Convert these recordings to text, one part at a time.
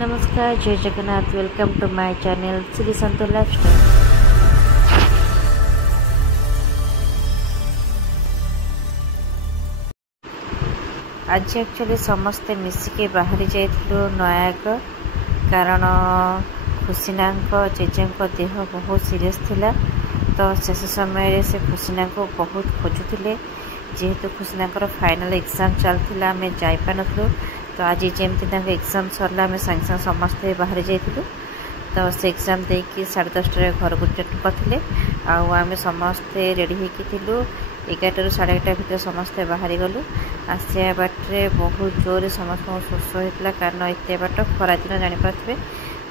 नमस्कार, जय Jagannath. Welcome to my channel Shri Santosh Lifestyle. आज एक्चुअली समस्ते मिसिके बाहरी जाइथिलु नयागढ़, कारण खुशीना जेजे देह बहुत सीरियस थिला। तो शेष समय से खुशीना को बहुत खोजुले, जेहेतु खुशीना फाइनल एग्जाम चलता आम जापार। तो आज जमती एग्जाम सरला आम सागे सागे समस्ते बाहरी जाइलु। तो से एग्जाम देकी 10:30 घर को रिटर्न करते आम समस्ते रेडी होलु। 11 ରୁ 11:30 भितर समस्ते बाहरी गलु। आसिया बाटे बहुत जोर समस्त शोष होता, कारण एत बाट खरा दिन जापारे।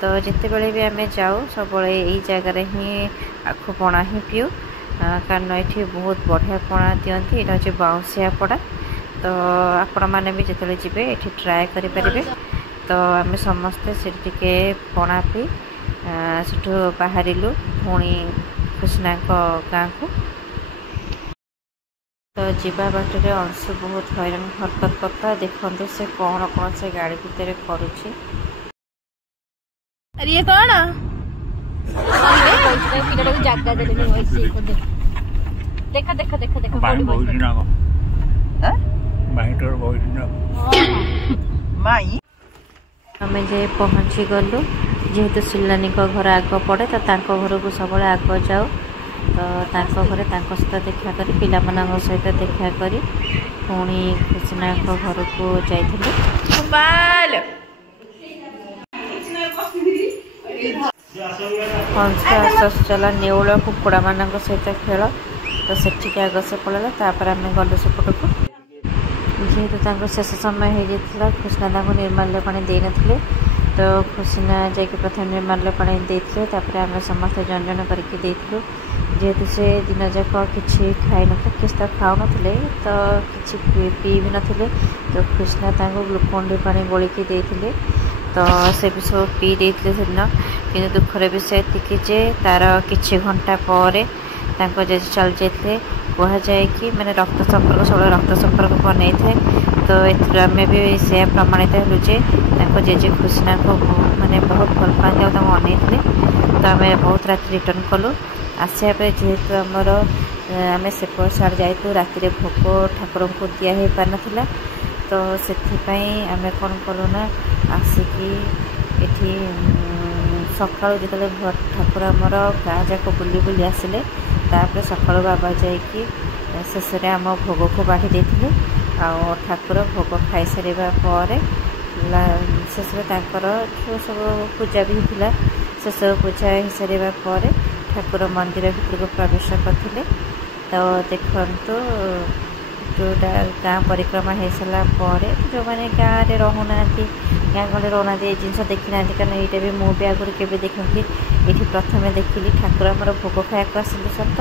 तो जिते बड़े भी आम जाऊ सब यही जगार ही आखु पणा ही पीऊ, कारण ये बहुत बढ़िया पणा दिखती। यहाँ हूँ बाउंसिया पड़ा। तो आपण मैंने भी जिते जी ये ट्राए करें। तो आम समस्ते से पणा पी सेठू बाहरिलु पुणी खुशीना गाँ को। तो जीवा बाटर अंशु बहुत हैरान हरकत करता। देखते से कौन कौन से गाड़ी भितर करुच्ची। ये कौन जगह देखा देखा देखा देखा आम जे पहुँची गलु। जेहेतु शिलानी घर आग पड़े तो घर को सब आग जाऊ। तो घरे सहित देखा कर पिला सहित देखा कर पुणी खुशीना घर को जाइलु। हंस चला नेउल कुकुड़ा मान सहित खेल। तो सेठिक आग से पड़ेगा। तापर आम गलु सेपट को। जेहेतु शेष समय हो जाता, खुशीना निर्माल्य पानी दे नथिले। तो खुशीना जाकि प्रथम निर्माल्य पानी देते, आम समस्त जन जन करके देलु। जेहेतु से दिन जाक कि खाई न किस खाऊ नथिले, तो किसी पी भी नथिले। तो खुशीना ग्लुकोन डी पानी गोलिकी देते। तो से भी सब पी देते से दिन। कि दुखर विषय जे तार कि घंटा पर जे चल जाते कहुए कि मैंने रक्त संपर्क सब रक्त संपर्क बनई थाए। तो आम भी से प्रमाणित हलु जे जेजे खुशीना को माने बहुत भल पाते अनै थे। तो आम बहुत रात रिटर्न कलु। आसिया जेहेतु आमर आम सेपट साइड जाइलु, राति भोग ठाकुर को दिया हो पार नाला। तो से आम कौन कलु ना आसिकी एठी सकाळु जिते ठाकुर आमर गाँ जाक बुली बुली आसिले। तापर सकाळु बाबा जाइकी शेष आम भोग को बाढ़ी देते। ठाकुर भोग खाई सारा पर शेष जो सब पूजा भी होता, से सब पूजा हो सारा पर ठाकुर मंदिर भीतर को प्रवेश करते। तो देखु जोटा गाँ परिक्रमा हो सारापर जो मैंने गाँव में रोना गाँ गंडे रोना जिन देखी ना, कारण यहाँ भी मुझे आगुरी के देखी ये प्रथम देखिली। ठाकुर आमर भोग खाया आसते सत,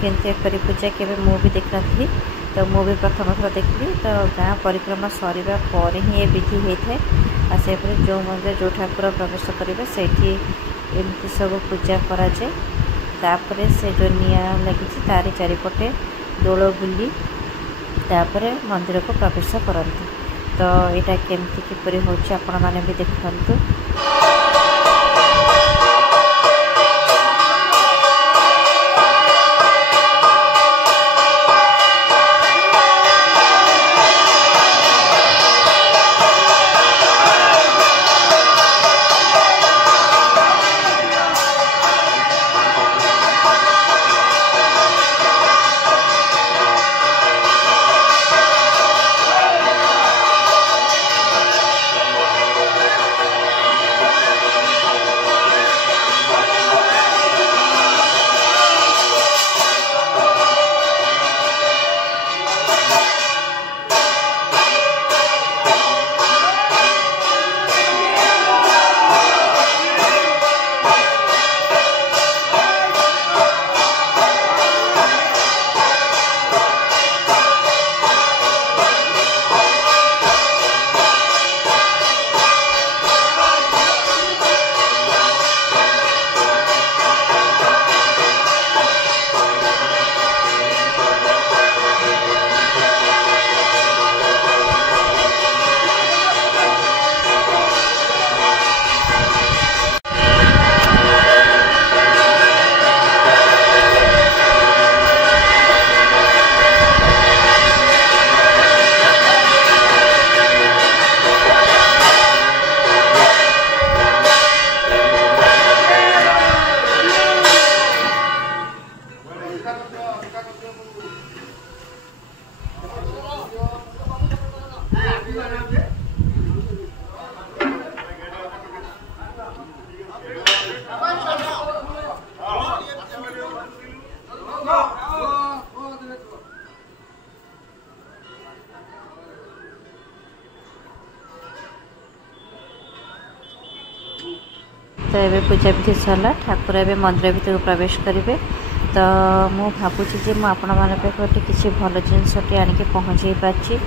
किंतु एपरी पूजा के मुझे भी देख नी। तो मुझे प्रथम थर देखी। तो गाँ परिक्रमा सरिबा पर ही ये विधि होता है। से जो मंदिर जो ठाकुर प्रवेश करेंगे से एमती सब पूजा कराए। तापर से जो निआ लगी तारी चारिपटे दोल बुली तापर मंदिर को प्रवेश करते। तो यहाँ केमती किपरि होछि आपण माने भी देखंतु। तो ये पूजा विधि सरला ठाकुर ए मंदिर भीतर प्रवेश करेंगे। तो मु भावुची जे आपण मानी किसी भल जिनसटी आणिक पहुँचे पार्टी।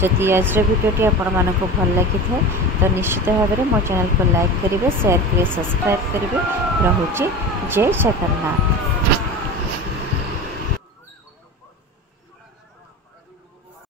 जदि आज भिडियोटी आपण मानक भल लगी था तो निश्चित भाव में मो चैनल को लाइक करेंगे, शेयर करेंगे, सब्सक्राइब करेंगे। रोचे जय जगन्नाथ।